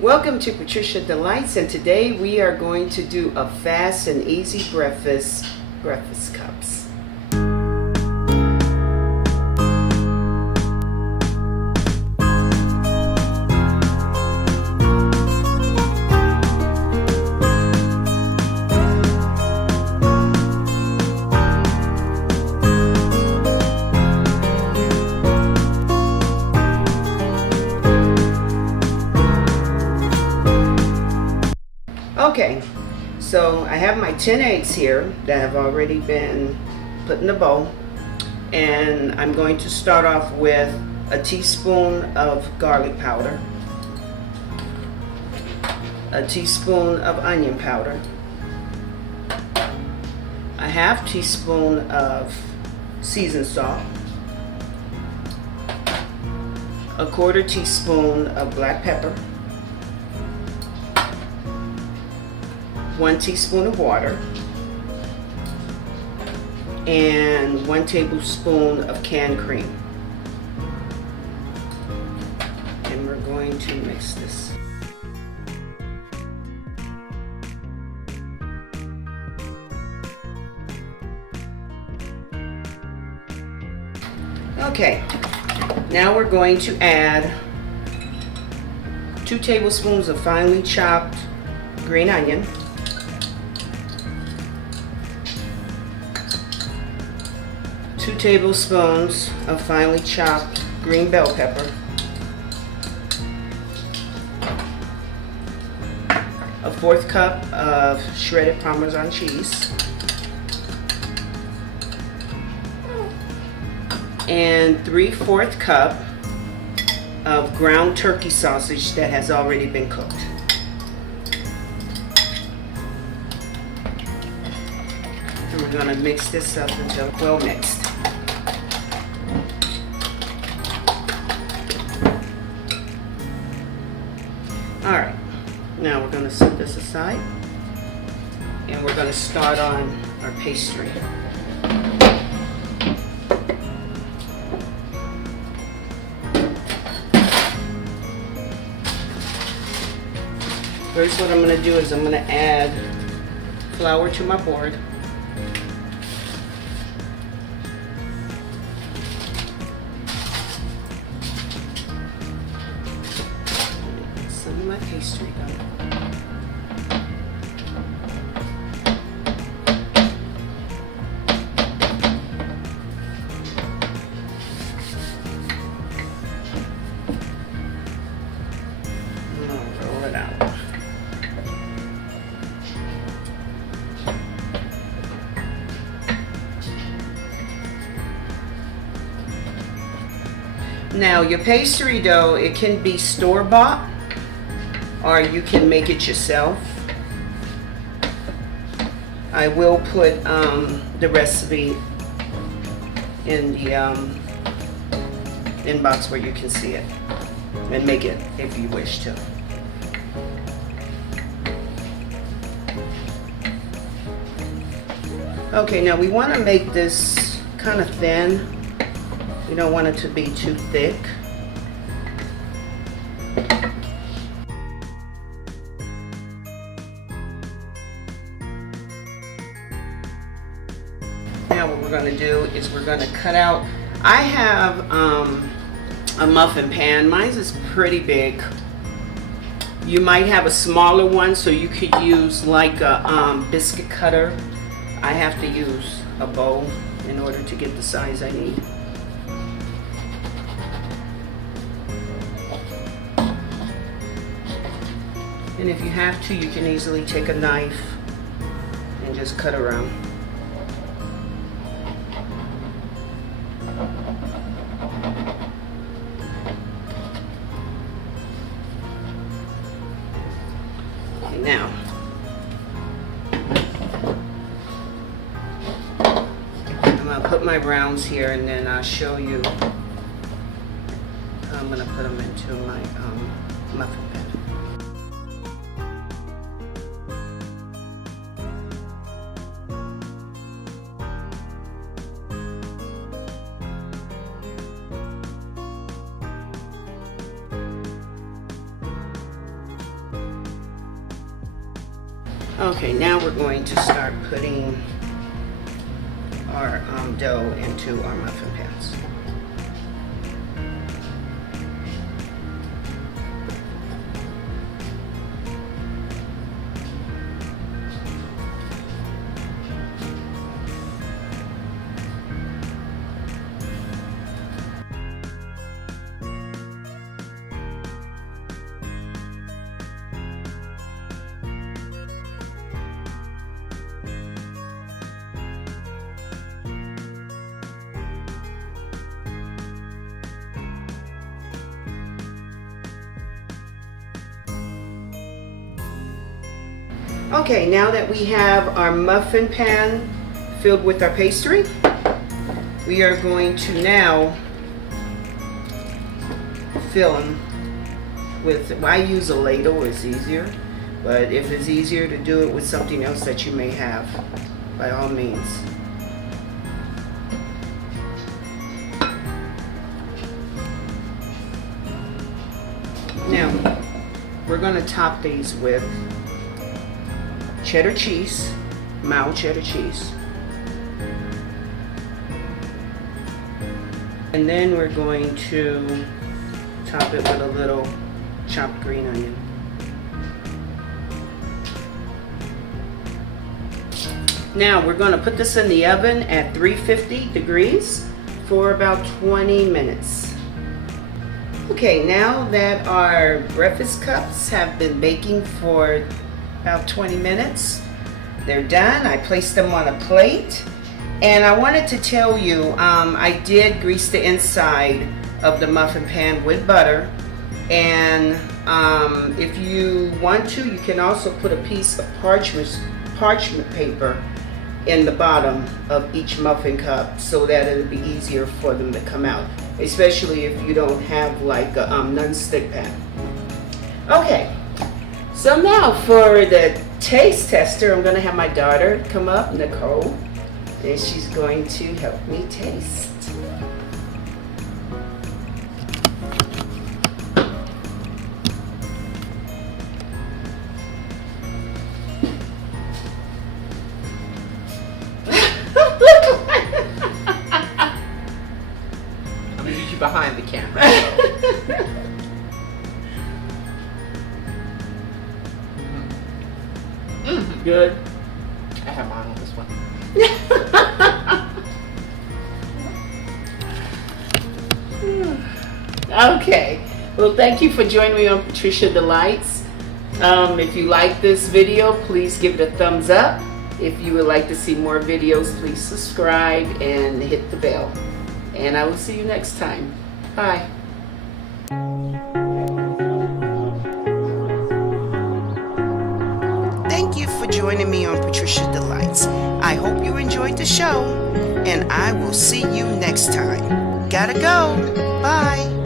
Welcome to Patricia Delights, and today we are going to do a fast and easy breakfast cups. Okay, so I have my 10 eggs here that have already been put in the bowl, and I'm going to start off with a teaspoon of garlic powder, a teaspoon of onion powder, a half teaspoon of seasoned salt, a quarter teaspoon of black pepper, 1 teaspoon of water, and 1 tablespoon of canned cream. And we're going to mix this. Okay, now we're going to add 2 tablespoons of finely chopped green onion, 2 tablespoons of finely chopped green bell pepper, a 1/4 cup of shredded Parmesan cheese, and 3/4 cup of ground turkey sausage that has already been cooked. And we're going to mix this up until well mixed. Alright, now we're going to set this aside, and we're going to start on our pastry. First, what I'm going to do is I'm going to add flour to my board. Some of my pastry dough. Roll it out. Now, your pastry dough, it can be store-bought, or you can make it yourself. I will put the recipe in the inbox where you can see it and make it if you wish to. Okay, now we want to make this kind of thin. We don't want it to be too thick. Now what we're going to do is we're going to cut out. I have a muffin pan. Mine's is pretty big. You might have a smaller one, so you could use like a biscuit cutter. I have to use a bowl in order to get the size I need. And if you have to, you can easily take a knife and just cut around. Okay, now, I'm going to put my rounds here, and then I'll show you how I'm going to put them into my muffin pan. Okay, now we're going to start putting our dough into our muffin pans. Okay, now that we have our muffin pan filled with our pastry, we are going to now fill them with, I use a ladle, it's easier, but if it's easier to do it with something else that you may have, by all means. Now, we're going to top these with cheddar cheese, mild cheddar cheese. And then we're going to top it with a little chopped green onion. Now we're going to put this in the oven at 350 degrees for about 20 minutes. Okay, now that our breakfast cups have been baking for about 20 minutes, they're done. I placed them on a plate, and I wanted to tell you I did grease the inside of the muffin pan with butter, and if you want to, you can also put a piece of parchment paper in the bottom of each muffin cup so that it'll be easier for them to come out, especially if you don't have like a non-stick pan. Okay. So now for the taste tester, I'm going to have my daughter come up, Nicole, and she's going to help me taste. I'm going to use you behind the camera. Good. I have mine on this one. Okay. Well, thank you for joining me on Patricia Delights. If you like this video, please give it a thumbs up. If you would like to see more videos, please subscribe and hit the bell. And I will see you next time. Bye. Thank you for joining me on Patricia Delights. I hope you enjoyed the show, and I will see you next time. Gotta go. Bye.